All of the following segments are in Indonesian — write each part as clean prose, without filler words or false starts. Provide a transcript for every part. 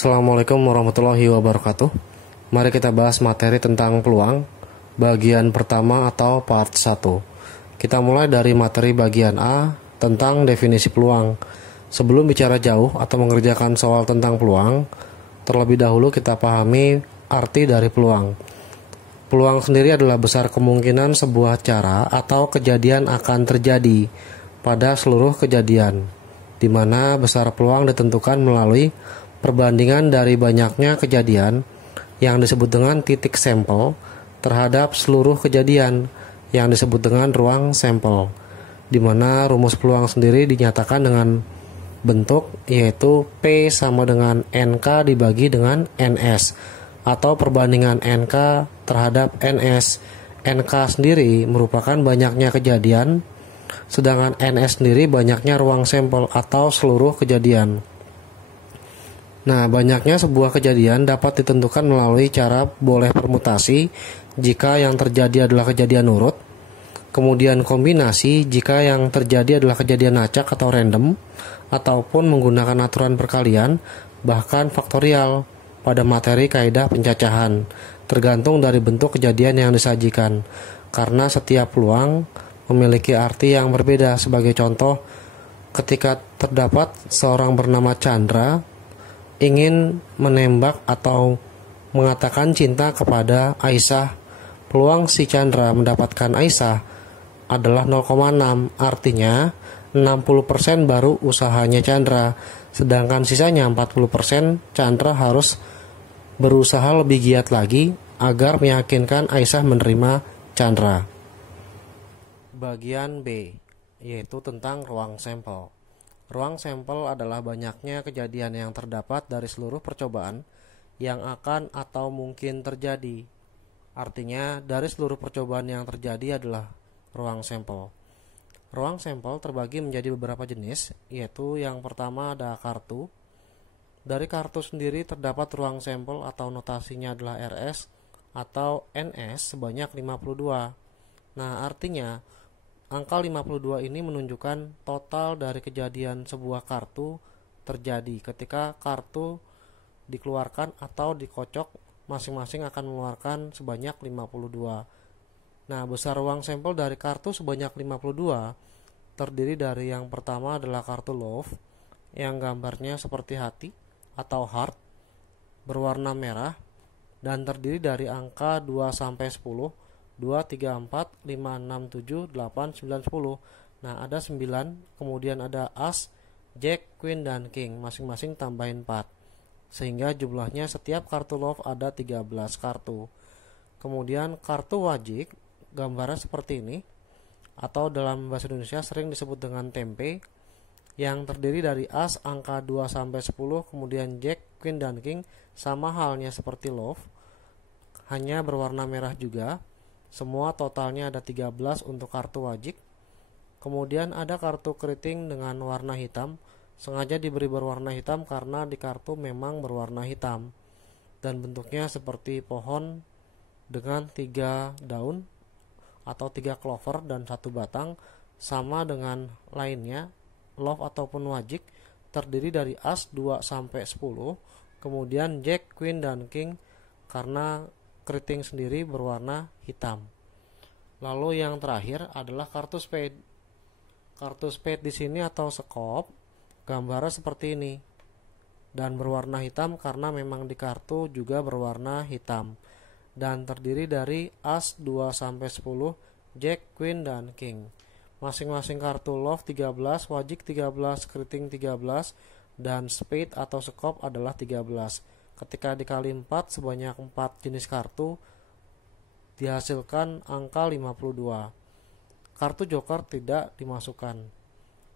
Assalamualaikum warahmatullahi wabarakatuh. Mari kita bahas materi tentang peluang bagian pertama atau part 1. Kita mulai dari materi bagian A tentang definisi peluang. Sebelum bicara jauh atau mengerjakan soal tentang peluang, terlebih dahulu kita pahami arti dari peluang. Peluang sendiri adalah besar kemungkinan sebuah cara atau kejadian akan terjadi pada seluruh kejadian, di mana besar peluang ditentukan melalui perbandingan dari banyaknya kejadian yang disebut dengan titik sampel terhadap seluruh kejadian yang disebut dengan ruang sampel, di mana rumus peluang sendiri dinyatakan dengan bentuk yaitu P sama dengan NK dibagi dengan NS atau perbandingan NK terhadap NS. NK sendiri merupakan banyaknya kejadian, sedangkan NS sendiri banyaknya ruang sampel atau seluruh kejadian. Nah, banyaknya sebuah kejadian dapat ditentukan melalui cara boleh permutasi jika yang terjadi adalah kejadian urut, kemudian kombinasi jika yang terjadi adalah kejadian acak atau random, ataupun menggunakan aturan perkalian, bahkan faktorial pada materi kaidah pencacahan, tergantung dari bentuk kejadian yang disajikan, karena setiap peluang memiliki arti yang berbeda. Sebagai contoh, ketika terdapat seorang bernama Chandra ingin menembak atau mengatakan cinta kepada Aisyah, peluang si Chandra mendapatkan Aisyah adalah 0,6, artinya 60% baru usahanya Chandra, sedangkan sisanya 40% Chandra harus berusaha lebih giat lagi agar meyakinkan Aisyah menerima Chandra. Bagian B, yaitu tentang ruang sampel. Ruang sampel adalah banyaknya kejadian yang terdapat dari seluruh percobaan yang akan atau mungkin terjadi. Artinya, dari seluruh percobaan yang terjadi adalah ruang sampel. Ruang sampel terbagi menjadi beberapa jenis, yaitu yang pertama ada kartu. Dari kartu sendiri terdapat ruang sampel atau notasinya adalah RS atau NS sebanyak 52. Nah, artinya angka 52 ini menunjukkan total dari kejadian sebuah kartu terjadi. Ketika kartu dikeluarkan atau dikocok, masing-masing akan mengeluarkan sebanyak 52. Nah, besar ruang sampel dari kartu sebanyak 52 terdiri dari yang pertama adalah kartu love yang gambarnya seperti hati atau heart berwarna merah dan terdiri dari angka 2 sampai 10, 2, 3, 4, 5, 6, 7, 8, 9, 10. Nah, ada 9, kemudian ada as, jack, queen, dan king, masing-masing tambahin 4. Sehingga jumlahnya setiap kartu love ada 13 kartu. Kemudian kartu wajik, gambarnya seperti ini, atau dalam bahasa Indonesia sering disebut dengan tempe, yang terdiri dari as, angka 2 sampai 10, kemudian jack, queen, dan king, sama halnya seperti love, hanya berwarna merah juga. Semua totalnya ada 13 untuk kartu wajik. Kemudian ada kartu keriting dengan warna hitam. Sengaja diberi berwarna hitam karena di kartu memang berwarna hitam. Dan bentuknya seperti pohon dengan 3 daun atau 3 clover dan 1 batang. Sama dengan lainnya, love ataupun wajik terdiri dari as 2 sampai 10. Kemudian jack, queen, dan king karena keriting sendiri berwarna hitam. Lalu yang terakhir adalah kartu spade. Kartu spade di sini atau sekop gambarnya seperti ini dan berwarna hitam karena memang di kartu juga berwarna hitam dan terdiri dari as 2 sampai 10, jack, queen, dan king. Masing-masing kartu love 13, wajik 13, keriting 13, dan spade atau sekop adalah 13. Ketika dikali 4 sebanyak 4 jenis kartu dihasilkan angka 52. Kartu joker tidak dimasukkan.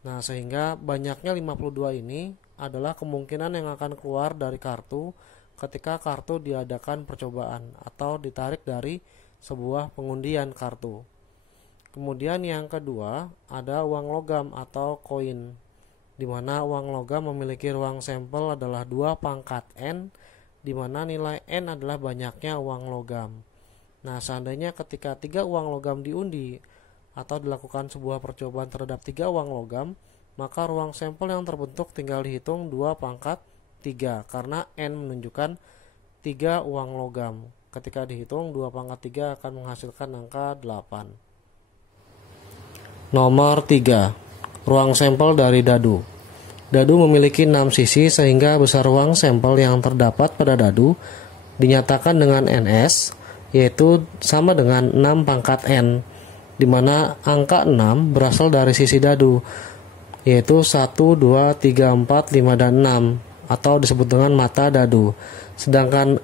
Nah, sehingga banyaknya 52 ini adalah kemungkinan yang akan keluar dari kartu ketika kartu diadakan percobaan atau ditarik dari sebuah pengundian kartu. Kemudian yang kedua ada uang logam atau koin, di mana uang logam memiliki ruang sampel adalah 2 pangkat N, di mana nilai N adalah banyaknya uang logam. Nah, seandainya ketika 3 uang logam diundi atau dilakukan sebuah percobaan terhadap 3 uang logam, maka ruang sampel yang terbentuk tinggal dihitung 2 pangkat 3 karena N menunjukkan 3 uang logam. Ketika dihitung 2 pangkat 3 akan menghasilkan angka 8. Nomor 3. Ruang sampel dari dadu. Dadu memiliki 6 sisi sehingga besar ruang sampel yang terdapat pada dadu dinyatakan dengan NS, yaitu sama dengan 6 pangkat N, di mana angka 6 berasal dari sisi dadu, yaitu 1, 2, 3, 4, 5, dan 6, atau disebut dengan mata dadu. Sedangkan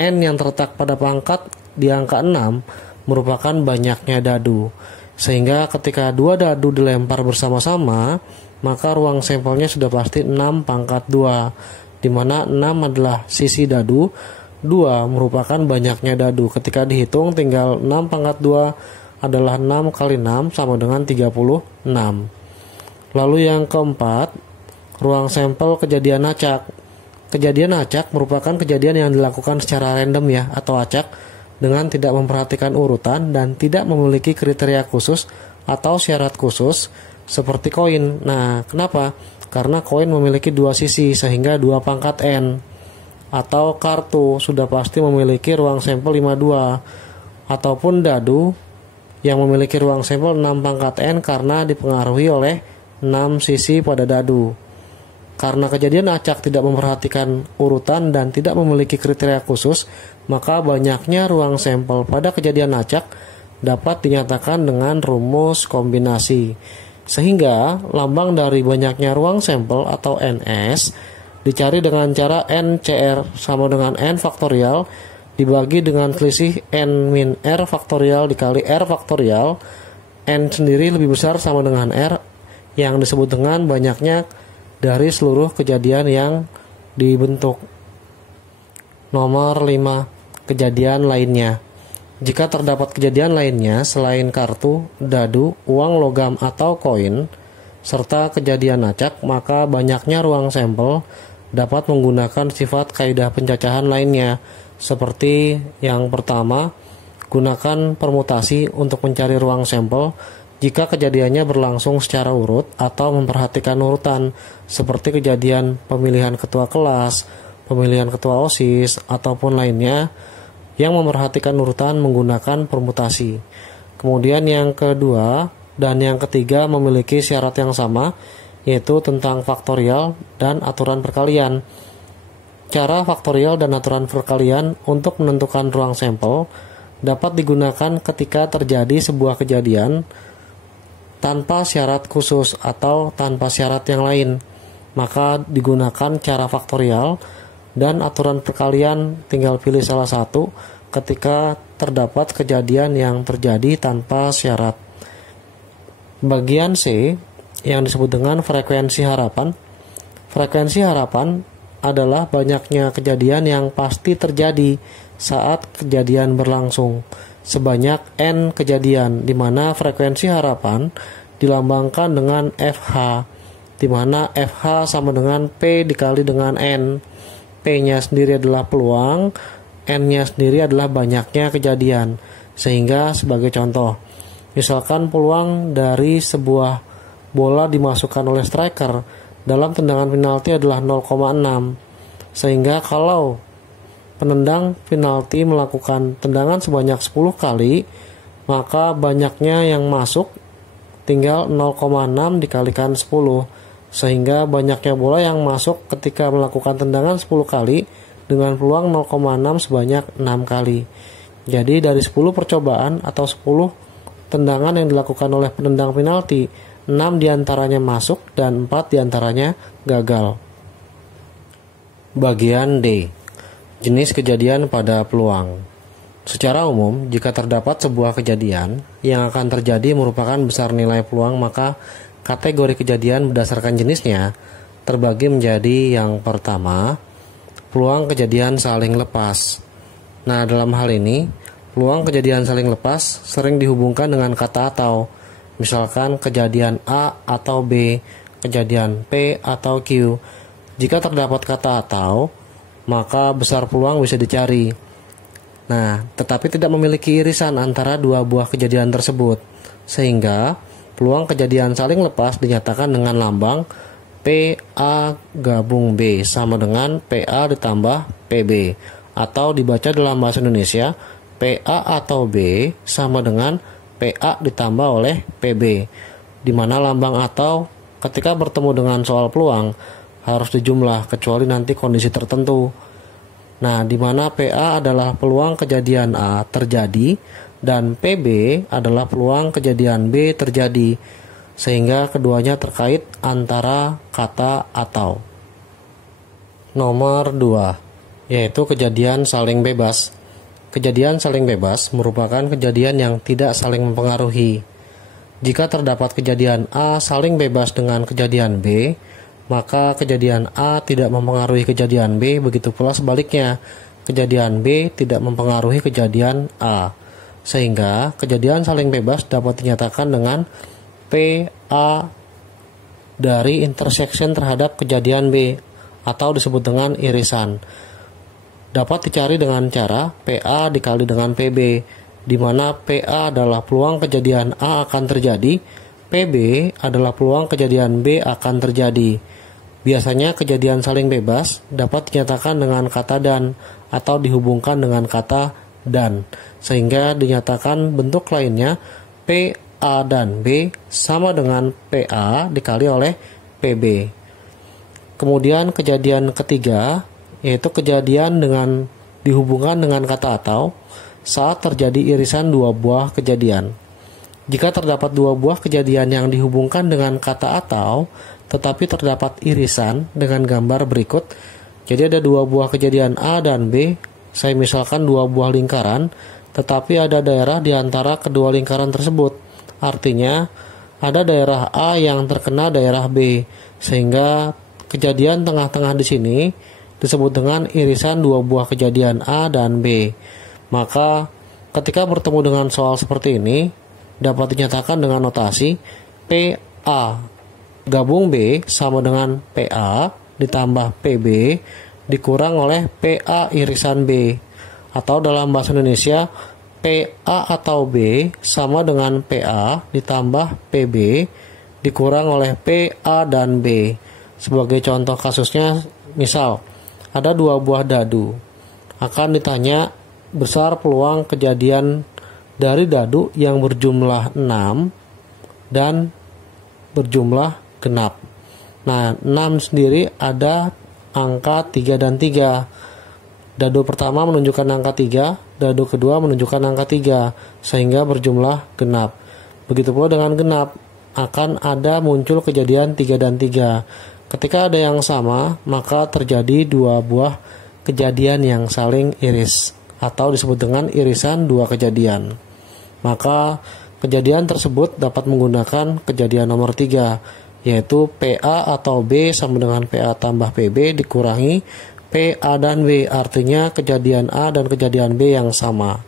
N yang terletak pada pangkat di angka 6 merupakan banyaknya dadu. Sehingga ketika dua dadu dilempar bersama-sama, maka ruang sampelnya sudah pasti 6 pangkat 2, di mana 6 adalah sisi dadu, 2 merupakan banyaknya dadu. Ketika dihitung tinggal 6 pangkat 2 adalah 6 kali 6 sama dengan 36. Lalu yang keempat, ruang sampel kejadian acak. Kejadian acak merupakan kejadian yang dilakukan secara random ya, atau acak, dengan tidak memperhatikan urutan dan tidak memiliki kriteria khusus atau syarat khusus seperti koin. Nah, kenapa? Karena koin memiliki 2 sisi sehingga 2 pangkat N. Atau kartu sudah pasti memiliki ruang sampel 52. Ataupun dadu yang memiliki ruang sampel 6 pangkat N karena dipengaruhi oleh 6 sisi pada dadu. Karena kejadian acak tidak memperhatikan urutan dan tidak memiliki kriteria khusus, maka banyaknya ruang sampel pada kejadian acak dapat dinyatakan dengan rumus kombinasi. Sehingga lambang dari banyaknya ruang sampel atau NS dicari dengan cara NCR sama dengan N faktorial dibagi dengan selisih N min R faktorial dikali R faktorial. N sendiri lebih besar sama dengan R yang disebut dengan banyaknya dari seluruh kejadian yang dibentuk. Nomor 5. Kejadian lainnya. Jika terdapat kejadian lainnya selain kartu, dadu, uang logam atau koin, serta kejadian acak, maka banyaknya ruang sampel dapat menggunakan sifat kaidah pencacahan lainnya. Seperti yang pertama, gunakan permutasi untuk mencari ruang sampel jika kejadiannya berlangsung secara urut atau memperhatikan urutan, seperti kejadian pemilihan ketua kelas, pemilihan ketua OSIS, ataupun lainnya yang memperhatikan urutan menggunakan permutasi. Kemudian yang kedua dan yang ketiga memiliki syarat yang sama, yaitu tentang faktorial dan aturan perkalian. Cara faktorial dan aturan perkalian untuk menentukan ruang sampel dapat digunakan ketika terjadi sebuah kejadian tanpa syarat khusus atau tanpa syarat yang lain, maka digunakan cara faktorial dan aturan perkalian tinggal pilih salah satu ketika terdapat kejadian yang terjadi tanpa syarat. Bagian C yang disebut dengan frekuensi harapan. Frekuensi harapan adalah banyaknya kejadian yang pasti terjadi saat kejadian berlangsung sebanyak N kejadian, di mana frekuensi harapan dilambangkan dengan FH, di mana FH sama dengan P dikali dengan N. P-nya sendiri adalah peluang, N-nya sendiri adalah banyaknya kejadian. Sehingga sebagai contoh, misalkan peluang dari sebuah bola dimasukkan oleh striker dalam tendangan penalti adalah 0,6. Sehingga kalau penendang penalti melakukan tendangan sebanyak 10 kali, maka banyaknya yang masuk tinggal 0,6 dikalikan 10. Sehingga banyaknya bola yang masuk ketika melakukan tendangan 10 kali dengan peluang 0,6 sebanyak 6 kali. Jadi dari 10 percobaan atau 10 tendangan yang dilakukan oleh penendang penalti, 6 diantaranya masuk dan 4 diantaranya gagal. Bagian D. Jenis kejadian pada peluang. Secara umum, jika terdapat sebuah kejadian yang akan terjadi merupakan besar nilai peluang, maka kategori kejadian berdasarkan jenisnya terbagi menjadi yang pertama, peluang kejadian saling lepas. Nah, dalam hal ini, peluang kejadian saling lepas sering dihubungkan dengan kata atau. Misalkan kejadian A atau B, kejadian P atau Q. Jika terdapat kata atau, maka besar peluang bisa dicari. Nah, tetapi tidak memiliki irisan antara dua buah kejadian tersebut, sehingga peluang kejadian saling lepas dinyatakan dengan lambang PA gabung B sama dengan PA ditambah PB, atau dibaca dalam bahasa Indonesia PA atau B sama dengan PA ditambah oleh PB, di mana lambang atau ketika bertemu dengan soal peluang harus dijumlah kecuali nanti kondisi tertentu. Nah, di mana PA adalah peluang kejadian A terjadi dan PB adalah peluang kejadian B terjadi, sehingga keduanya terkait antara kata atau. Nomor 2, yaitu kejadian saling bebas. Kejadian saling bebas merupakan kejadian yang tidak saling mempengaruhi. Jika terdapat kejadian A saling bebas dengan kejadian B, maka kejadian A tidak mempengaruhi kejadian B, begitu pula sebaliknya, kejadian B tidak mempengaruhi kejadian A. Sehingga kejadian saling bebas dapat dinyatakan dengan PA dari intersection terhadap kejadian B, atau disebut dengan irisan. Dapat dicari dengan cara PA dikali dengan PB, di mana PA adalah peluang kejadian A akan terjadi, PB adalah peluang kejadian B akan terjadi. Biasanya kejadian saling bebas dapat dinyatakan dengan kata dan atau dihubungkan dengan kata dan, sehingga dinyatakan bentuk lainnya PA dan B sama dengan PA dikali oleh PB. Kemudian kejadian ketiga, yaitu kejadian dengan dihubungkan dengan kata atau saat terjadi irisan dua buah kejadian. Jika terdapat dua buah kejadian yang dihubungkan dengan kata atau, tetapi terdapat irisan dengan gambar berikut. Jadi ada dua buah kejadian A dan B. Saya misalkan dua buah lingkaran, tetapi ada daerah di antara kedua lingkaran tersebut. Artinya, ada daerah A yang terkena daerah B, sehingga kejadian tengah-tengah di sini disebut dengan irisan dua buah kejadian A dan B. Maka, ketika bertemu dengan soal seperti ini, dapat dinyatakan dengan notasi PA gabung B sama dengan PA ditambah PB dikurang oleh PA irisan B, atau dalam bahasa Indonesia PA atau B sama dengan PA ditambah PB dikurang oleh PA dan B. Sebagai contoh kasusnya, misal ada dua buah dadu, akan ditanya besar peluang kejadian dari dadu yang berjumlah 6 dan berjumlah genap. Nah, 6 sendiri ada angka 3 dan 3. Dadu pertama menunjukkan angka 3, dadu kedua menunjukkan angka 3, sehingga berjumlah genap. Begitu pula dengan genap, akan ada muncul kejadian 3 dan 3. Ketika ada yang sama, maka terjadi dua buah kejadian yang saling iris, atau disebut dengan irisan dua kejadian. Maka kejadian tersebut dapat menggunakan kejadian nomor 3, yaitu PA atau B sama dengan PA tambah PB dikurangi PA dan B, artinya kejadian A dan kejadian B yang sama.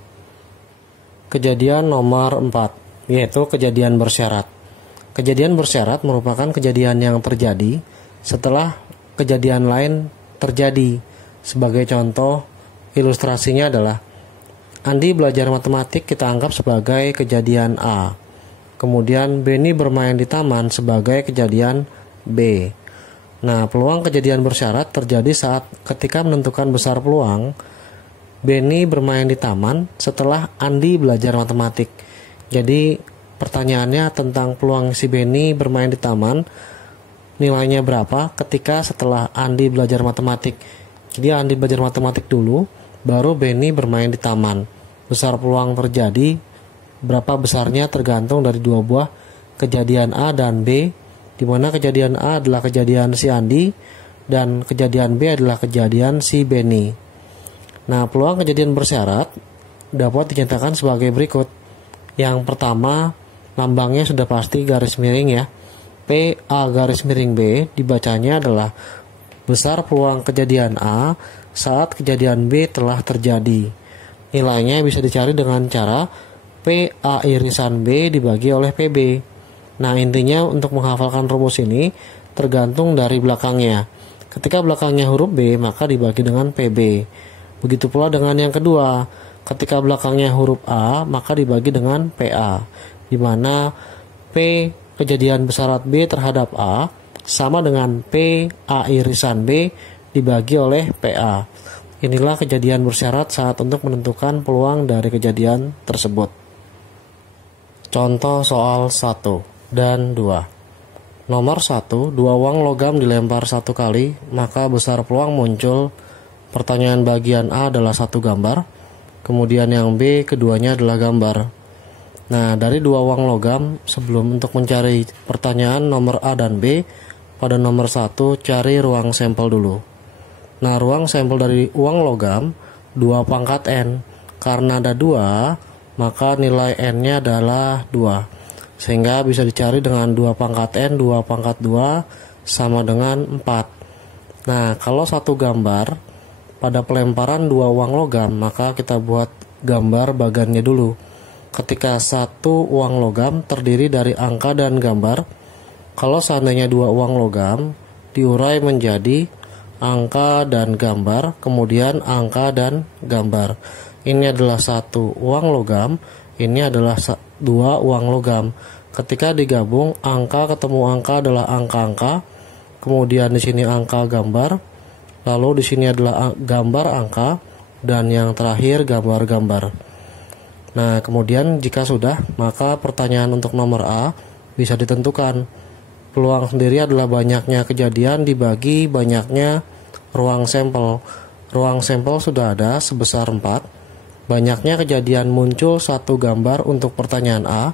Kejadian nomor 4, yaitu kejadian bersyarat. Kejadian bersyarat merupakan kejadian yang terjadi setelah kejadian lain terjadi. Sebagai contoh, ilustrasinya adalah Andi belajar matematik kita anggap sebagai kejadian A. Kemudian Benny bermain di taman sebagai kejadian B. Nah, peluang kejadian bersyarat terjadi saat ketika menentukan besar peluang, Benny bermain di taman setelah Andi belajar matematik. Jadi pertanyaannya tentang peluang si Benny bermain di taman, nilainya berapa ketika setelah Andi belajar matematik. Jadi Andi belajar matematik dulu, baru Benny bermain di taman. Besar peluang terjadi, berapa besarnya tergantung dari dua buah kejadian A dan B, di mana kejadian A adalah kejadian si Andi dan kejadian B adalah kejadian si Benny. Nah, peluang kejadian bersyarat dapat dinyatakan sebagai berikut. Yang pertama, lambangnya sudah pasti garis miring ya. PA garis miring B dibacanya adalah besar peluang kejadian A saat kejadian B telah terjadi. Nilainya bisa dicari dengan cara PA irisan B dibagi oleh PB. Nah, intinya untuk menghafalkan rumus ini tergantung dari belakangnya. Ketika belakangnya huruf B, maka dibagi dengan PB. Begitu pula dengan yang kedua. Ketika belakangnya huruf A, maka dibagi dengan PA. Di mana P kejadian bersyarat B terhadap A sama dengan P A irisan B dibagi oleh PA. Inilah kejadian bersyarat saat untuk menentukan peluang dari kejadian tersebut. Contoh soal 1 dan 2. Nomor 1, 2 uang logam dilempar 1 kali, maka besar peluang muncul. Pertanyaan bagian A adalah 1 gambar, kemudian yang B keduanya adalah gambar. Nah, dari 2 uang logam, sebelum untuk mencari pertanyaan nomor A dan B, pada nomor 1 cari ruang sampel dulu. Nah, ruang sampel dari uang logam 2 pangkat N. Karena ada 2, maka nilai N-nya adalah 2. Sehingga bisa dicari dengan 2 pangkat N, 2 pangkat 2 sama dengan 4. Nah, kalau 1 gambar pada pelemparan 2 uang logam, maka kita buat gambar bagannya dulu. Ketika 1 uang logam terdiri dari angka dan gambar, kalau seandainya 2 uang logam diurai menjadi angka dan gambar, kemudian angka dan gambar. Ini adalah 1 uang logam, ini adalah 2 uang logam. Ketika digabung, angka ketemu angka adalah angka-angka, kemudian di sini angka gambar, lalu di sini adalah gambar angka, dan yang terakhir gambar-gambar. Nah, kemudian jika sudah, maka pertanyaan untuk nomor A bisa ditentukan. Peluang sendiri adalah banyaknya kejadian dibagi banyaknya ruang sampel. Ruang sampel sudah ada sebesar 4. Banyaknya kejadian muncul 1 gambar untuk pertanyaan A.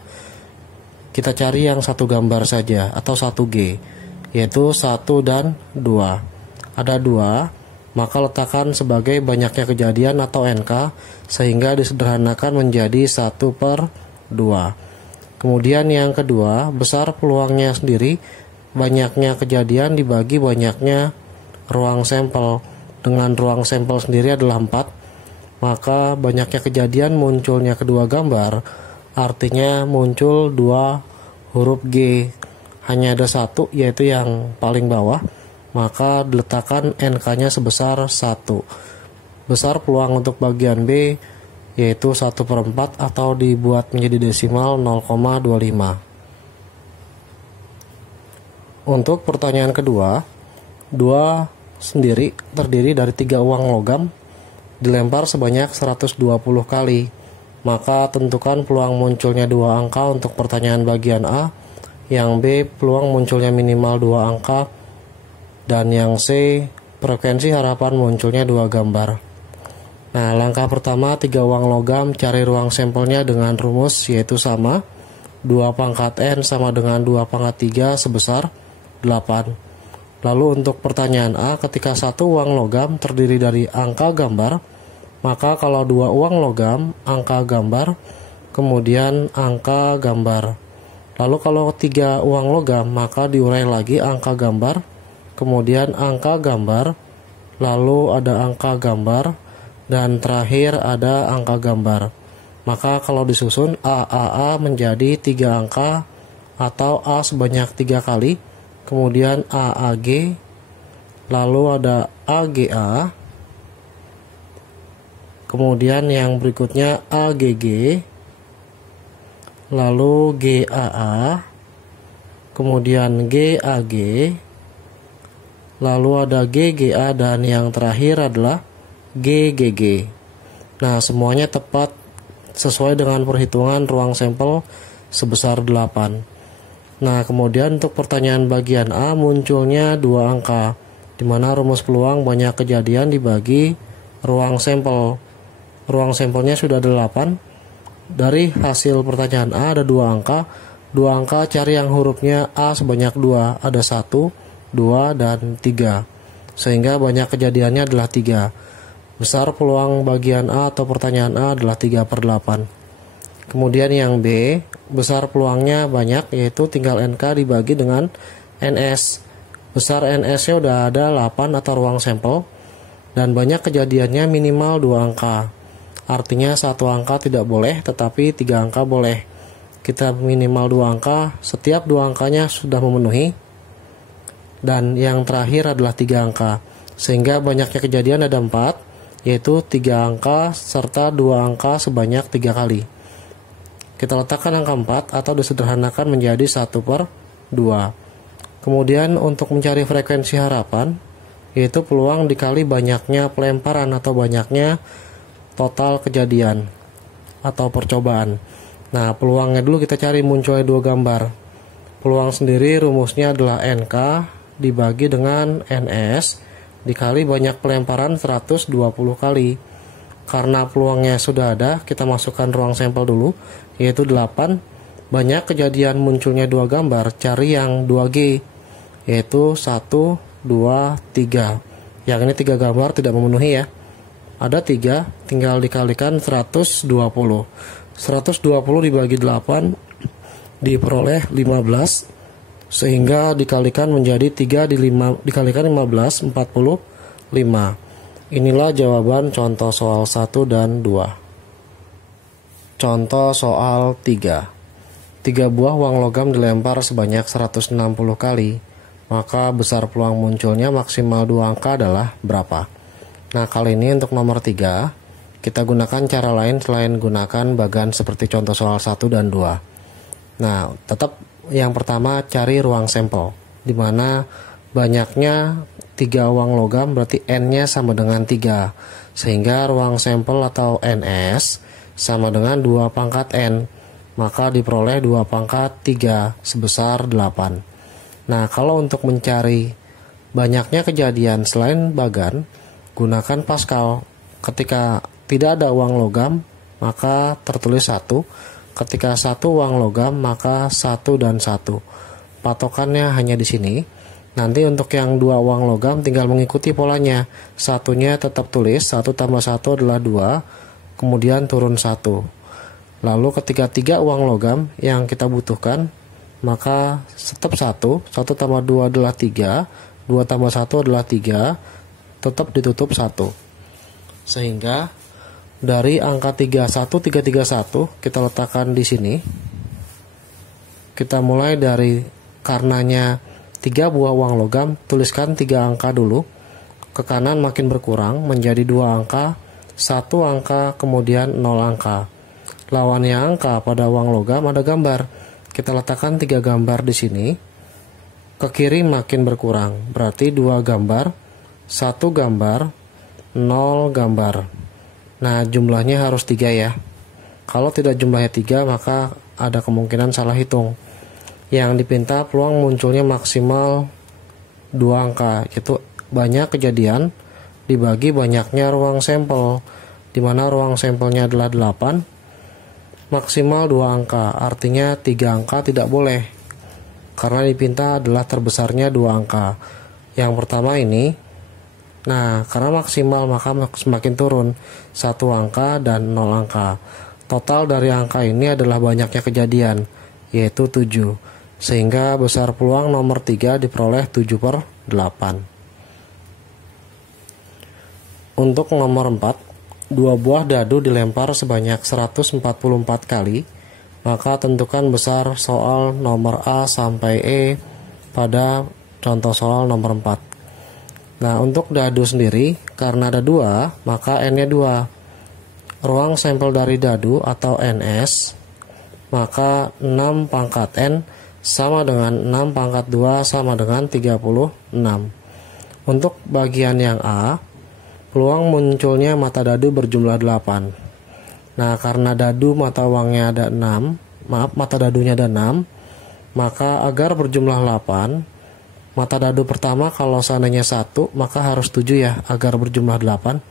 Kita cari yang 1 gambar saja atau 1G, yaitu 1 dan 2. Ada 2, maka letakkan sebagai banyaknya kejadian atau NK sehingga disederhanakan menjadi 1/2. Kemudian yang kedua, besar peluangnya sendiri, banyaknya kejadian dibagi banyaknya ruang sampel. Dengan ruang sampel sendiri adalah 4, maka banyaknya kejadian munculnya kedua gambar, artinya muncul 2 huruf G. Hanya ada 1, yaitu yang paling bawah, maka diletakkan NK-nya sebesar 1. Besar peluang untuk bagian B yaitu 1/4 atau dibuat menjadi desimal 0,25. Untuk pertanyaan kedua, 2 sendiri terdiri dari 3 uang logam dilempar sebanyak 120 kali. Maka tentukan peluang munculnya 2 angka untuk pertanyaan bagian A, yang B peluang munculnya minimal 2 angka, dan yang C frekuensi harapan munculnya 2 gambar. Nah, langkah pertama 3 uang logam, cari ruang sampelnya dengan rumus yaitu sama. 2 pangkat N sama dengan 2 pangkat 3 sebesar 8. Lalu untuk pertanyaan A, ketika 1 uang logam terdiri dari angka gambar, maka kalau 2 uang logam, angka gambar, kemudian angka gambar. Lalu kalau 3 uang logam, maka diurai lagi angka gambar, kemudian angka gambar, lalu ada angka gambar, dan terakhir ada angka gambar. Maka kalau disusun AAA menjadi 3 angka atau A sebanyak 3 kali, kemudian AAG, lalu ada AGA, kemudian yang berikutnya AGG, lalu GAA, kemudian GAG, lalu ada GGA, dan yang terakhir adalah GGG. Nah, semuanya tepat sesuai dengan perhitungan ruang sampel sebesar 8. Nah, kemudian untuk pertanyaan bagian A munculnya 2 angka, di mana rumus peluang banyak kejadian dibagi ruang sampel. Ruang sampelnya sudah ada 8. Dari hasil pertanyaan A ada 2 angka. 2 angka cari yang hurufnya A sebanyak 2, ada 1, 2, dan 3. Sehingga banyak kejadiannya adalah 3. Besar peluang bagian A atau pertanyaan A adalah 3/8. Kemudian yang B, besar peluangnya banyak, yaitu tinggal NK dibagi dengan NS. Besar NS-nya udah ada 8 atau ruang sampel, dan banyak kejadiannya minimal 2 angka. Artinya 1 angka tidak boleh, tetapi 3 angka boleh. Kita minimal 2 angka, setiap 2 angkanya sudah memenuhi, dan yang terakhir adalah 3 angka. Sehingga banyaknya kejadian ada 4, yaitu 3 angka serta 2 angka sebanyak 3 kali. Kita letakkan angka 4 atau disederhanakan menjadi 1/2. Kemudian untuk mencari frekuensi harapan, yaitu peluang dikali banyaknya pelemparan atau banyaknya total kejadian atau percobaan. Nah, peluangnya dulu kita cari munculnya dua gambar. Peluang sendiri rumusnya adalah NK dibagi dengan NS dikali banyak pelemparan 120 kali. Karena peluangnya sudah ada, kita masukkan ruang sampel dulu, yaitu 8. Banyak kejadian munculnya dua gambar, cari yang 2G, yaitu 1, 2, 3. Yang ini 3 gambar tidak memenuhi ya. Ada 3, tinggal dikalikan 120. 120 dibagi 8 diperoleh 15, sehingga dikalikan menjadi 3 dikalikan 15, 45. Inilah jawaban contoh soal 1 dan 2. Contoh soal 3. 3 buah uang logam dilempar sebanyak 160 kali, maka besar peluang munculnya maksimal 2 angka adalah berapa? Nah, kali ini untuk nomor 3, kita gunakan cara lain selain gunakan bagan seperti contoh soal 1 dan 2. Nah, tetap yang pertama cari ruang sampel, di mana banyaknya 3 uang logam berarti N-nya sama dengan 3, sehingga ruang sampel atau NS sama dengan 2 pangkat N, maka diperoleh 2 pangkat 3 sebesar 8. Nah, kalau untuk mencari banyaknya kejadian selain bagan, gunakan Pascal. Ketika tidak ada uang logam, maka tertulis 1. Ketika 1 uang logam, maka 1 dan 1. Patokannya hanya di sini. Nanti untuk yang 2 uang logam tinggal mengikuti polanya. Satunya tetap tulis, 1 tambah 1 adalah 2, kemudian turun 1. Lalu ketika 3 uang logam yang kita butuhkan, maka tetap 1 tambah 2 adalah 3, 2 tambah 1 adalah 3, tetap ditutup 1. Sehingga dari angka 31331 kita letakkan di sini. Kita mulai dari karenanya 3 buah uang logam, tuliskan 3 angka dulu. Ke kanan makin berkurang menjadi 2 angka, 1 angka, kemudian 0 angka. Lawannya angka pada uang logam ada gambar. Kita letakkan 3 gambar di sini. Ke kiri makin berkurang, berarti 2 gambar, 1 gambar, 0 gambar. Nah, jumlahnya harus 3 ya. Kalau tidak jumlahnya 3, maka ada kemungkinan salah hitung. Yang dipinta peluang munculnya maksimal 2 angka, yaitu banyak kejadian dibagi banyaknya ruang sampel, di mana ruang sampelnya adalah 8, maksimal 2 angka, artinya 3 angka tidak boleh, karena dipinta adalah terbesarnya 2 angka. Yang pertama ini, nah karena maksimal maka semakin turun 1 angka dan 0 angka. Total dari angka ini adalah banyaknya kejadian, yaitu 7. Sehingga besar peluang nomor 3 diperoleh 7/8. Untuk nomor 4, 2 buah dadu dilempar sebanyak 144 kali, maka tentukan besar soal nomor A sampai E pada contoh soal nomor 4. Nah, untuk dadu sendiri, karena ada 2, maka N-nya 2. Ruang sampel dari dadu atau NS, maka 6 pangkat N sama dengan 6 pangkat 2 sama dengan 36. Untuk bagian yang A, peluang munculnya mata dadu berjumlah 8. Nah, karena dadu mata uangnya ada 6, mata dadunya ada 6, maka agar berjumlah 8, mata dadu pertama kalau seandainya 1, maka harus 7 ya, agar berjumlah 8.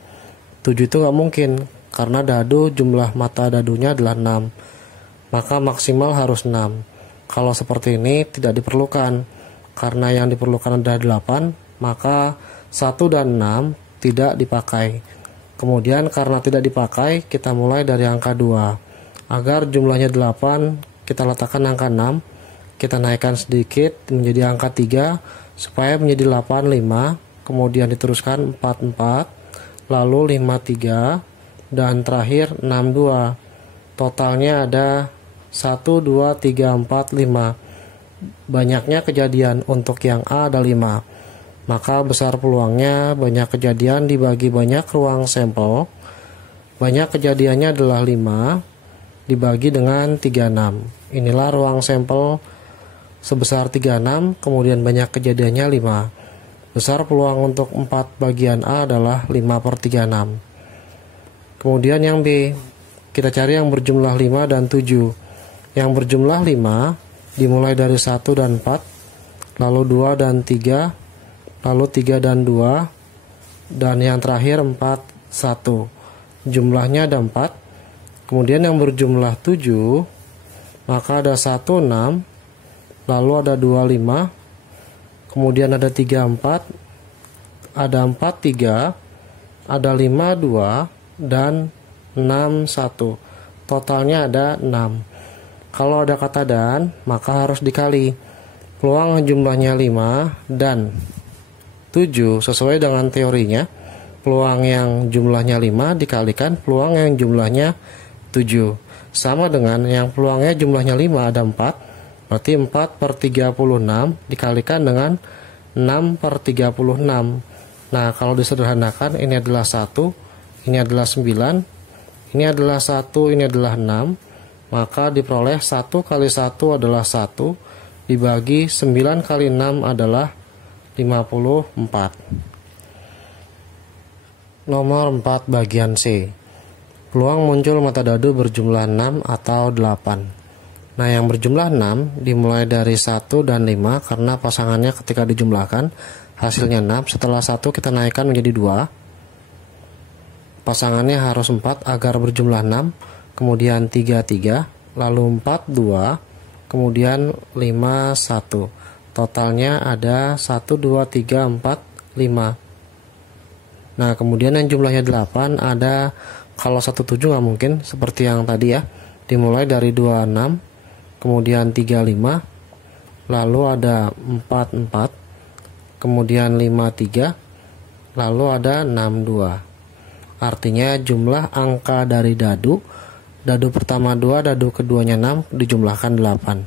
7 itu nggak mungkin, karena dadu jumlah mata dadunya adalah 6, maka maksimal harus 6. Kalau seperti ini tidak diperlukan, karena yang diperlukan ada 8, maka 1 dan 6 tidak dipakai. Kemudian karena tidak dipakai, kita mulai dari angka 2. Agar jumlahnya 8, kita letakkan angka 6, kita naikkan sedikit menjadi angka 3, supaya menjadi 85, kemudian diteruskan 44, lalu 53, dan terakhir 62. Totalnya ada 1, 2, 3, 4, 5. Banyaknya kejadian untuk yang A ada 5. Maka besar peluangnya banyak kejadian dibagi banyak ruang sampel. Banyak kejadiannya adalah 5 dibagi dengan 36. Inilah ruang sampel sebesar 36, kemudian banyak kejadiannya 5. Besar peluang untuk 4 bagian A adalah 5/36. Kemudian yang B, kita cari yang berjumlah 5 dan 7. Yang berjumlah 5 dimulai dari 1 dan 4, lalu 2 dan 3, lalu 3 dan 2, dan yang terakhir 4, 1. Jumlahnya ada 4. Kemudian yang berjumlah 7, maka ada 1, 6, lalu ada 2, 5, kemudian ada 3, 4, ada 4, 3, ada 5, 2, dan 6, 1. Totalnya ada 6. Kalau ada kata dan, maka harus dikali. Peluang jumlahnya 5 dan 7 sesuai dengan teorinya. Peluang yang jumlahnya 5 dikalikan peluang yang jumlahnya 7. Sama dengan yang peluangnya jumlahnya 5 ada 4. Berarti 4/36 dikalikan dengan 6/36. Nah, kalau disederhanakan ini adalah 1, ini adalah 9, ini adalah 1, ini adalah 6. Maka diperoleh 1 kali 1 adalah 1, dibagi 9 kali 6 adalah 54. Nomor 4 bagian C. Peluang muncul mata dadu berjumlah 6 atau 8. Nah, yang berjumlah 6 dimulai dari 1 dan 5 karena pasangannya ketika dijumlahkan hasilnya 6. Setelah 1 kita naikkan menjadi 2. Pasangannya harus 4 agar berjumlah 6. Kemudian 3, 3, lalu 4, 2, kemudian 5, 1. Totalnya ada 1, 2, 3, 4, 5. Nah, kemudian yang jumlahnya 8 ada, kalau 17 nggak mungkin seperti yang tadi ya, dimulai dari 26, kemudian 35, lalu ada 44, kemudian 53, lalu ada 62. Artinya jumlah angka dari dadu pertama 2, dadu keduanya 6, dijumlahkan 8.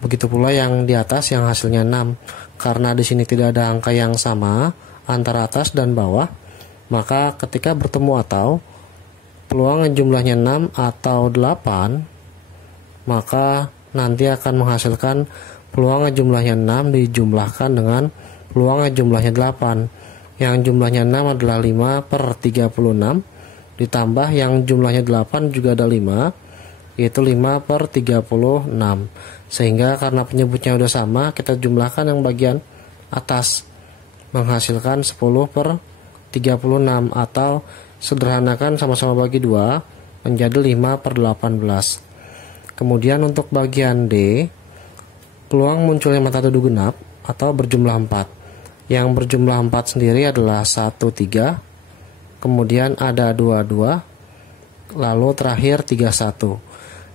Begitu pula yang di atas yang hasilnya 6. Karena di sini tidak ada angka yang sama antara atas dan bawah, maka ketika bertemu atau peluang jumlahnya 6 atau 8, maka nanti akan menghasilkan peluang jumlahnya 6 dijumlahkan dengan peluang jumlahnya 8. Yang jumlahnya 6 adalah 5/36, ditambah yang jumlahnya 8 juga ada 5, yaitu 5/36. Sehingga karena penyebutnya udah sama, kita jumlahkan yang bagian atas, menghasilkan 10/36, atau sederhanakan sama-sama bagi 2 menjadi 5/18. Kemudian untuk bagian D, peluang munculnya mata dadu genap atau berjumlah 4. Yang berjumlah 4 sendiri adalah 1, 3, kemudian ada 2, 2, lalu terakhir 3, 1.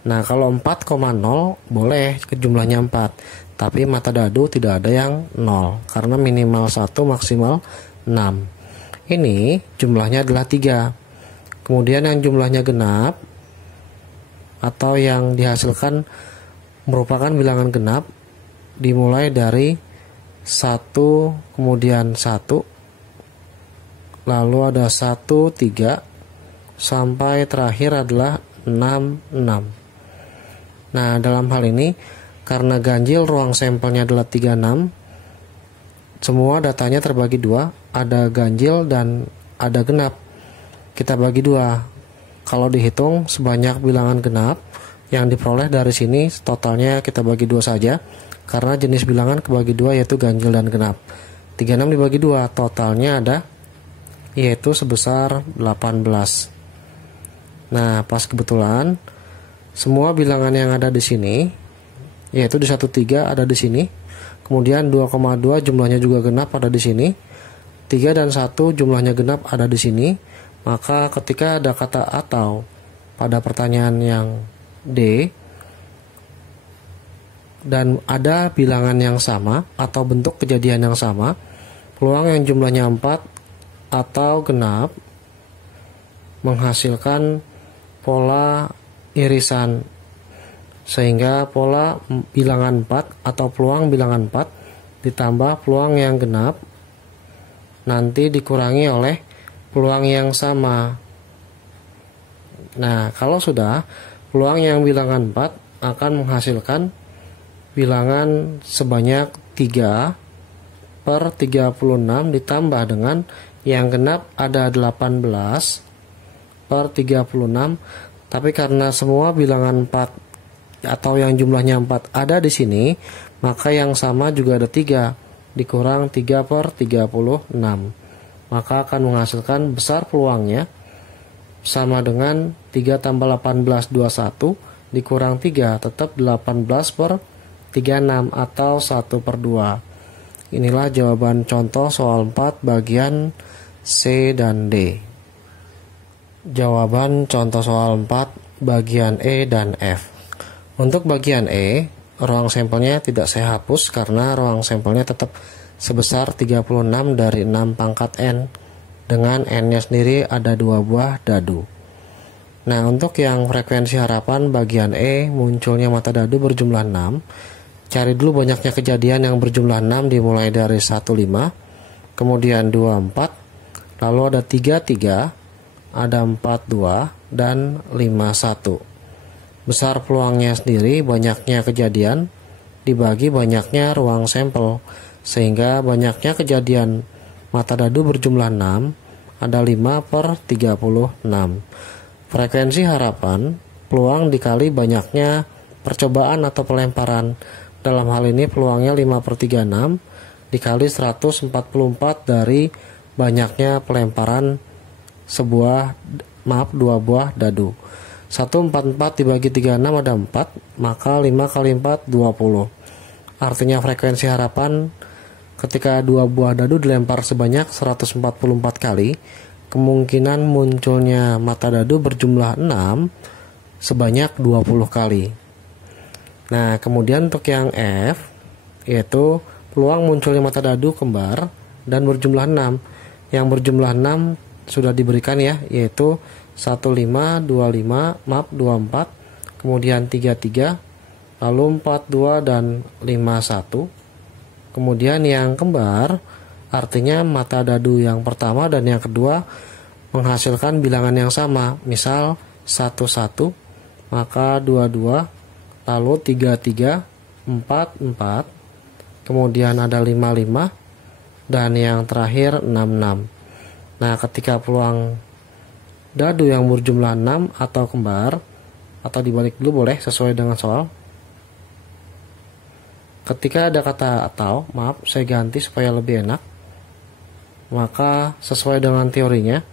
Nah, kalau 4,0 boleh ke jumlahnya 4, tapi mata dadu tidak ada yang 0 karena minimal 1 maksimal 6. Ini jumlahnya adalah 3. Kemudian yang jumlahnya genap atau yang dihasilkan merupakan bilangan genap dimulai dari 1, kemudian 1, lalu ada 1, 3, sampai terakhir adalah 6, 6. Nah, dalam hal ini karena ganjil ruang sampelnya adalah 36, semua datanya terbagi 2, ada ganjil dan ada genap. Kita bagi 2. Kalau dihitung sebanyak bilangan genap yang diperoleh dari sini, totalnya kita bagi 2 saja karena jenis bilangan kebagi 2 yaitu ganjil dan genap. 36 dibagi 2, totalnya ada yaitu sebesar 18. Nah, pas kebetulan semua bilangan yang ada di sini yaitu di 13 ada di sini. Kemudian 2,2 jumlahnya juga genap ada di sini. 3 dan 1 jumlahnya genap ada di sini. Maka ketika ada kata atau pada pertanyaan yang D dan ada bilangan yang sama atau bentuk kejadian yang sama, peluang yang jumlahnya 4 atau genap menghasilkan pola irisan, sehingga pola bilangan 4 atau peluang bilangan 4 ditambah peluang yang genap nanti dikurangi oleh peluang yang sama. Nah, kalau sudah, peluang yang bilangan 4 akan menghasilkan bilangan sebanyak 3 per 36 ditambah dengan yang genap ada 18 per 36, tapi karena semua bilangan 4 atau yang jumlahnya 4 ada di sini, maka yang sama juga ada 3 dikurang 3 per 36, maka akan menghasilkan besar peluangnya sama dengan 3 tambah 18 21 dikurang 3 tetap 18 per 36 atau 1 per 2. Inilah jawaban contoh soal 4 bagian C dan D. Jawaban contoh soal 4 bagian E dan F. Untuk bagian E, ruang sampelnya tidak saya hapus karena ruang sampelnya tetap sebesar 36 dari 6 pangkat N, dengan N-nya sendiri ada 2 buah dadu. Nah, untuk yang frekuensi harapan bagian E, munculnya mata dadu berjumlah 6. Cari dulu banyaknya kejadian yang berjumlah 6 dimulai dari 15, kemudian 24, lalu ada 33, ada 42, dan 51. Besar peluangnya sendiri banyaknya kejadian dibagi banyaknya ruang sampel, sehingga banyaknya kejadian mata dadu berjumlah 6 ada 5 per 36. Frekuensi harapan peluang dikali banyaknya percobaan atau pelemparan. Dalam hal ini peluangnya 5 per 36 dikali 144 dari banyaknya pelemparan 2 buah dadu. 144 dibagi 36 ada 4, maka 5 kali 4 20. Artinya frekuensi harapan ketika 2 buah dadu dilempar sebanyak 144 kali, kemungkinan munculnya mata dadu berjumlah 6 sebanyak 20 kali. Nah, kemudian untuk yang F, yaitu peluang munculnya mata dadu kembar dan berjumlah 6. Yang berjumlah 6 sudah diberikan ya, yaitu 15, 24, kemudian 33, lalu 42 dan 51. Kemudian yang kembar artinya mata dadu yang pertama dan yang kedua menghasilkan bilangan yang sama. Misal 11, maka 22, lalu 33, 44, kemudian ada 55, dan yang terakhir 66. Nah, ketika peluang dadu yang berjumlah 6 atau kembar, atau dibalik dulu boleh sesuai dengan soal. Ketika ada kata atau, maaf saya ganti supaya lebih enak. Maka sesuai dengan teorinya,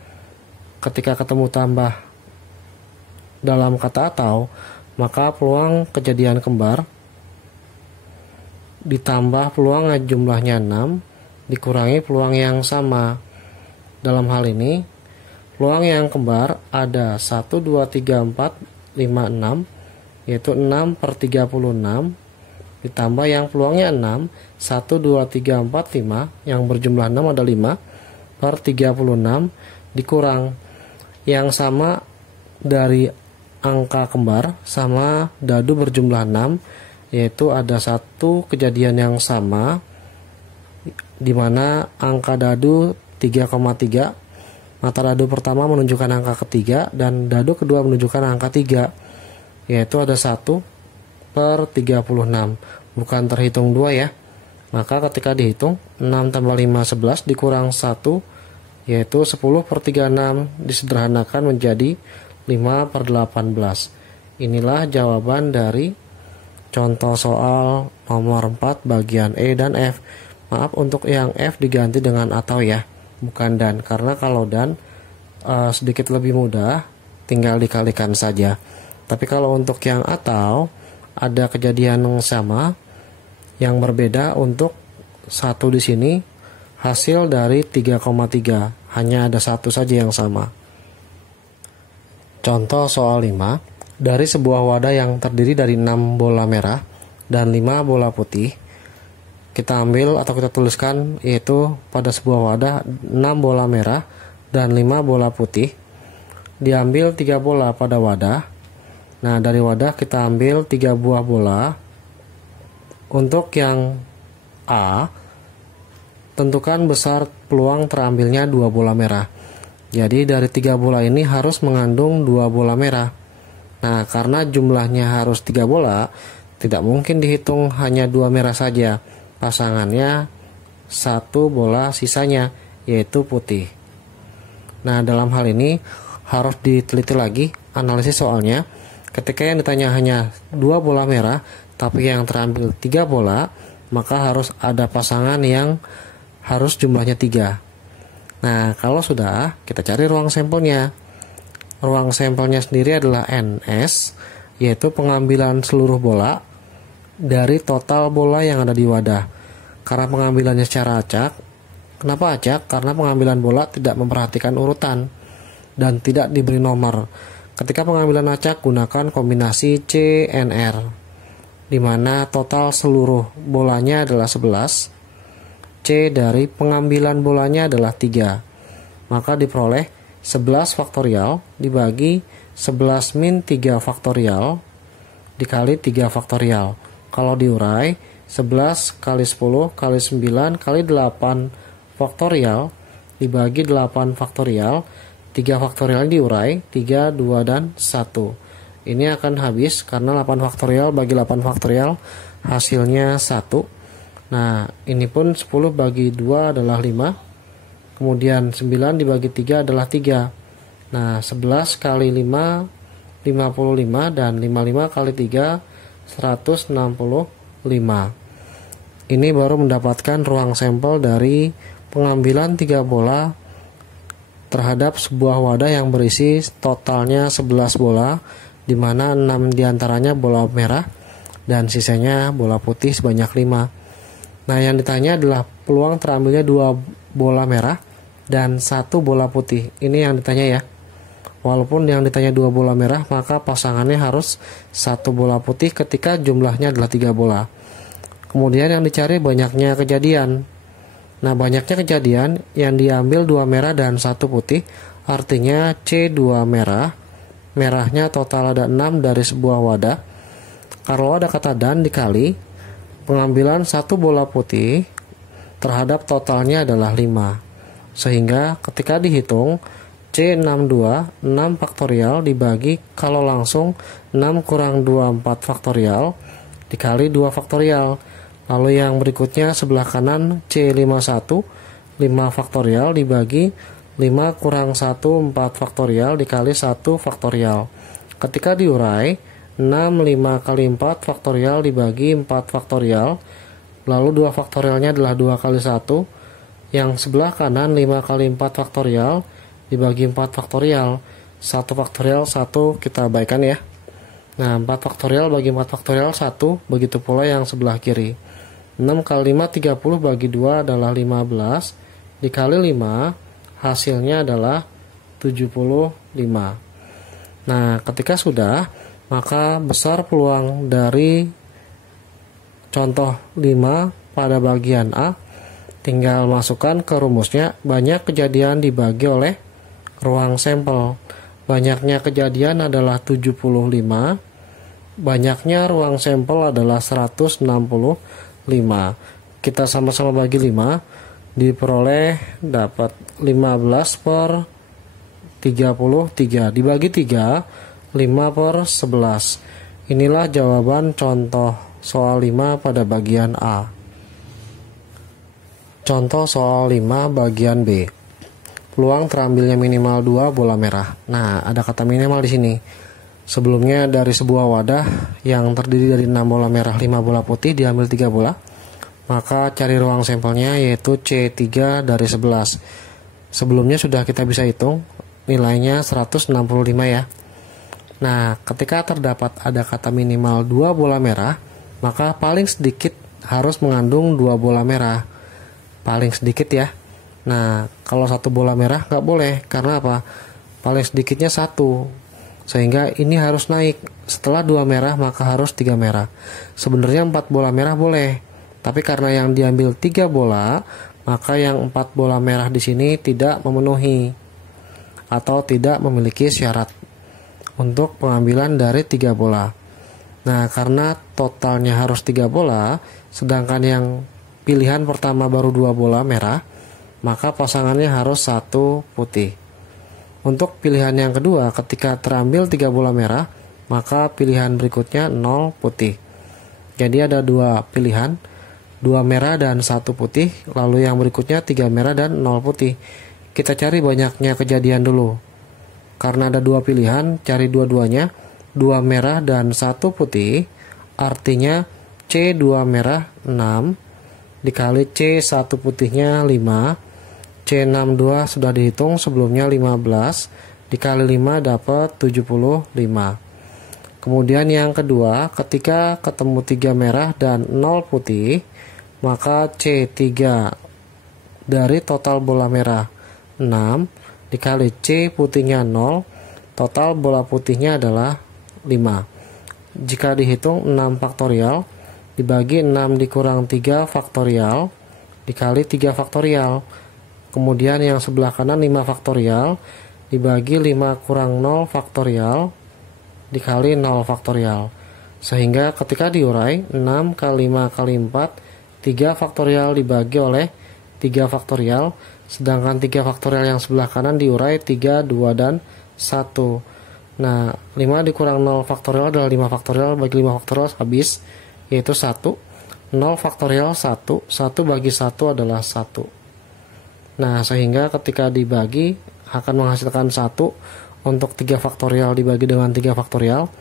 ketika ketemu tambah dalam kata atau, maka peluang kejadian kembar ditambah peluang jumlahnya 6 dikurangi peluang yang sama. Dalam hal ini peluang yang kembar ada 1, 2, 3, 4, 5, 6, yaitu 6 per 36 ditambah yang peluangnya 6, 1, 2, 3, 4, 5, yang berjumlah 6 ada 5 per 36 dikurang yang sama dari angka kembar sama dadu berjumlah 6, yaitu ada satu kejadian yang sama di mana angka dadu 3,3. Mata dadu pertama menunjukkan angka ketiga dan dadu kedua menunjukkan angka 3, yaitu ada 1 per 36, bukan terhitung 2 ya. Maka ketika dihitung 6 tambah 5 11 dikurang 1, yaitu 10 per 36 disederhanakan menjadi 5 per 18. Inilah jawaban dari contoh soal nomor 4 bagian E dan F. Maaf untuk yang F diganti dengan atau ya, bukan dan, karena kalau dan sedikit lebih mudah, tinggal dikalikan saja. Tapi kalau untuk yang atau ada kejadian yang sama yang berbeda. Untuk satu di sini hasil dari 3,3, hanya ada satu saja yang sama. Contoh soal 5, dari sebuah wadah yang terdiri dari 6 bola merah dan 5 bola putih, kita ambil atau kita tuliskan, yaitu pada sebuah wadah 6 bola merah dan 5 bola putih, diambil 3 bola pada wadah. Nah, dari wadah kita ambil 3 buah bola. Untuk yang A, tentukan besar peluang terambilnya 2 bola merah. Jadi dari 3 bola ini harus mengandung 2 bola merah. Nah, karena jumlahnya harus 3 bola, tidak mungkin dihitung hanya 2 merah saja. Pasangannya 1 bola sisanya, yaitu putih. Nah, dalam hal ini harus diteliti lagi analisis soalnya. Ketika yang ditanya hanya 2 bola merah, tapi yang terambil 3 bola, maka harus ada pasangan yang harus jumlahnya 3. Nah, kalau sudah, kita cari ruang sampelnya. Ruang sampelnya sendiri adalah NS, yaitu pengambilan seluruh bola dari total bola yang ada di wadah. Karena pengambilannya secara acak. Kenapa acak? Karena pengambilan bola tidak memperhatikan urutan dan tidak diberi nomor. Ketika pengambilan acak, gunakan kombinasi CNR, di mana total seluruh bolanya adalah 11. C dari pengambilan bolanya adalah 3. Maka diperoleh 11 faktorial dibagi 11 min 3 faktorial dikali 3 faktorial. Kalau diurai, 11 kali 10 kali 9 kali 8 faktorial dibagi 8 faktorial. 3 faktorial diurai, 3, 2, dan 1. Ini akan habis karena 8 faktorial bagi 8 faktorial hasilnya 1. Nah, ini pun 10 bagi 2 adalah 5. Kemudian 9 dibagi 3 adalah 3. Nah, 11 kali 5, 55, dan 55 kali 3, 165. Ini baru mendapatkan ruang sampel dari pengambilan 3 bola terhadap sebuah wadah yang berisi totalnya 11 bola, di mana 6 diantaranya bola merah dan sisanya bola putih sebanyak 5. Nah, yang ditanya adalah peluang terambilnya 2 bola merah dan 1 bola putih. Ini yang ditanya ya. Walaupun yang ditanya 2 bola merah, maka pasangannya harus 1 bola putih ketika jumlahnya adalah 3 bola. Kemudian yang dicari banyaknya kejadian. Nah, banyaknya kejadian yang diambil 2 merah dan 1 putih, artinya C2 merah. Merahnya total ada 6 dari sebuah wadah. Kalau ada kata dan dikali pengambilan 1 bola putih terhadap totalnya adalah 5. Sehingga ketika dihitung, C62, 6 faktorial dibagi kalau langsung 6 kurang 2, 4 faktorial dikali 2 faktorial. Lalu yang berikutnya sebelah kanan C51, 5 faktorial dibagi 5 kurang 1, 4 faktorial dikali 1 faktorial. Ketika diurai, 6, 5 kali 4 faktorial dibagi 4 faktorial. Lalu 2 faktorialnya adalah 2 kali 1. Yang sebelah kanan 5 kali 4 faktorial dibagi 4 faktorial. 1 faktorial 1 kita abaikan ya. Nah, 4 faktorial bagi 4 faktorial 1. Begitu pula yang sebelah kiri. 6 kali 5 30 bagi 2 adalah 15. Dikali 5 hasilnya adalah 75. Nah, ketika sudah, maka besar peluang dari contoh 5 pada bagian A. Tinggal masukkan ke rumusnya, banyak kejadian dibagi oleh ruang sampel. Banyaknya kejadian adalah 75. Banyaknya ruang sampel adalah 165. Kita sama-sama bagi 5. Diperoleh dapat 15 per 33. Dibagi 3, 5 per 11. Inilah jawaban contoh soal 5 pada bagian A. Contoh soal 5 bagian B. Peluang terambilnya minimal 2 bola merah. Nah, ada kata minimal di sini. Sebelumnya dari sebuah wadah yang terdiri dari 6 bola merah, 5 bola putih, diambil 3 bola. Maka cari ruang sampelnya, yaitu C3 dari 11. Sebelumnya sudah kita bisa hitung, nilainya 165 ya. Nah, ketika terdapat ada kata minimal 2 bola merah, maka paling sedikit harus mengandung 2 bola merah. Paling sedikit ya. Nah, kalau 1 bola merah nggak boleh. Karena apa? Paling sedikitnya 1. Sehingga ini harus naik. Setelah 2 merah, maka harus 3 merah. Sebenarnya 4 bola merah boleh. Tapi karena yang diambil 3 bola, maka yang 4 bola merah di sini tidak memenuhi atau tidak memiliki syarat untuk pengambilan dari 3 bola. Nah, karena totalnya harus 3 bola, sedangkan yang pilihan pertama baru 2 bola merah, maka pasangannya harus 1 putih. Untuk pilihan yang kedua, ketika terambil 3 bola merah, maka pilihan berikutnya 0 putih. Jadi ada dua pilihan, 2 merah dan 1 putih, lalu yang berikutnya 3 merah dan 0 putih. Kita cari banyaknya kejadian dulu. Karena ada dua pilihan, cari dua-duanya, 2 merah dan 1 putih, artinya C 2 merah 6, dikali C 1 putihnya 5, C 62 sudah dihitung sebelumnya 15, dikali 5 dapat 75. Kemudian yang kedua, ketika ketemu 3 merah dan 0 putih, maka C3 dari total bola merah 6 dikali C putihnya 0, total bola putihnya adalah 5. Jika dihitung 6 faktorial dibagi 6 dikurang 3 faktorial dikali 3 faktorial. Kemudian yang sebelah kanan 5 faktorial dibagi 5 kurang 0 faktorial dikali 0 faktorial. Sehingga ketika diurai 6 kali 5 kali 4, 3 faktorial dibagi oleh 3 faktorial, sedangkan 3 faktorial yang sebelah kanan diurai 3, 2, dan 1. Nah, 5 dikurang 0 faktorial adalah 5 faktorial, bagi 5 faktorial habis, yaitu 1. 0 faktorial 1, 1 bagi 1 adalah 1. Nah, sehingga ketika dibagi akan menghasilkan 1 untuk 3 faktorial dibagi dengan 3 faktorial.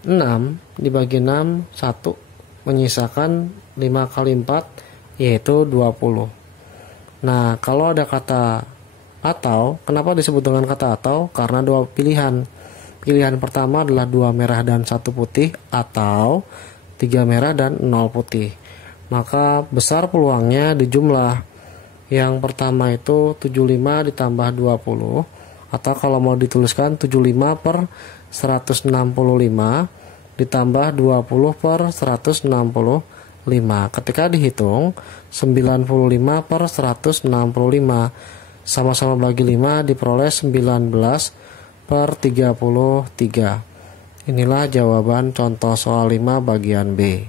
6 dibagi 6, 1, menyisakan 5 kali 4, yaitu 20. Nah, kalau ada kata atau, kenapa disebut dengan kata atau? Karena dua pilihan. Pilihan pertama adalah 2 merah dan 1 putih, atau 3 merah dan 0 putih. Maka besar peluangnya di jumlah. Yang pertama itu 75 ditambah 20, atau kalau mau dituliskan 75 per 165 ditambah 20 per 165. Ketika dihitung 95 per 165 sama-sama bagi 5 diperoleh 19 per 33. Inilah jawaban contoh soal 5 bagian B.